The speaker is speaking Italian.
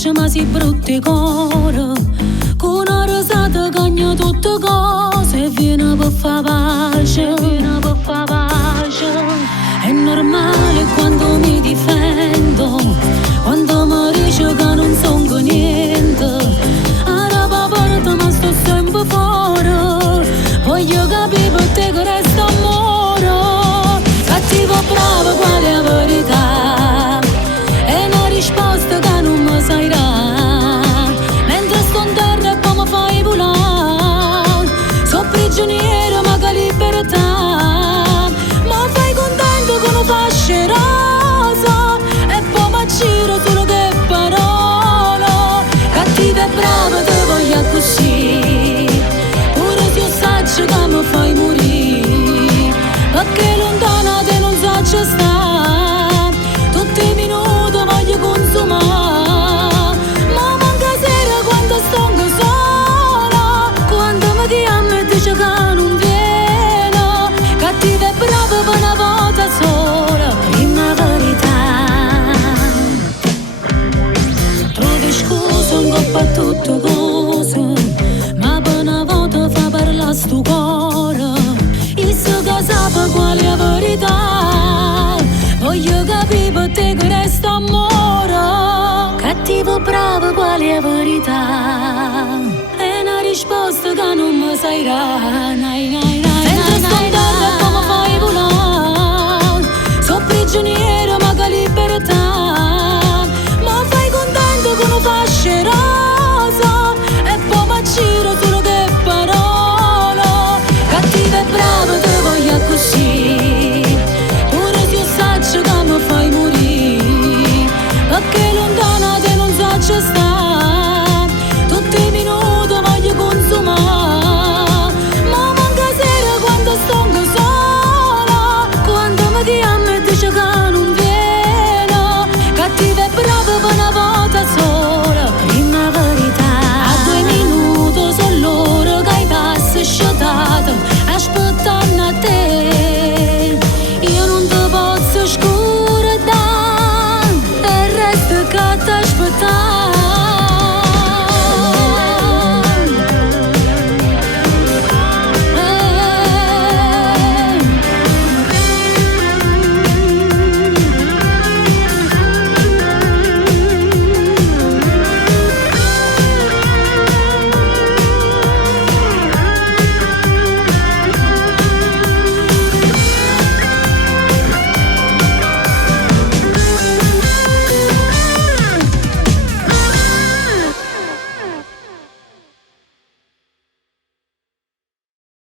nasce ma si brutti cuore, con una risata cagna tutte cose e viene per fa pace, È normale quando mi difendo, quando mi dice che non so niente. Ora porta ma sto sempre fuori, voglio capire per te che resta amore. Cattivo o bravo, qual è la verità? È una risposta che non mi sai dare. Mentre sto in terra e poi mi fai volare, so prigioniero ma che libertà. Ma fai contento che non faccio rosa e poi mi giro solo che parole. Cattiva e brava te voglio così, pure se io saggio che mi fai morire, perché lontana te non saggio stare, tutti i minuti voglio consumare. Ma manca sera quando sto sola, quando mi chiama e dice che non viene. Cattiva e brava per una volta sola, prima verità. Trovi scusa un po' a tutto cose, ma per una volta fa parlare sto cuore. Isso che sape qual è la verità, voglio capire per te che resta amore. Cattivo o bravo, qual è la verità? È una risposta che non mi sai dare.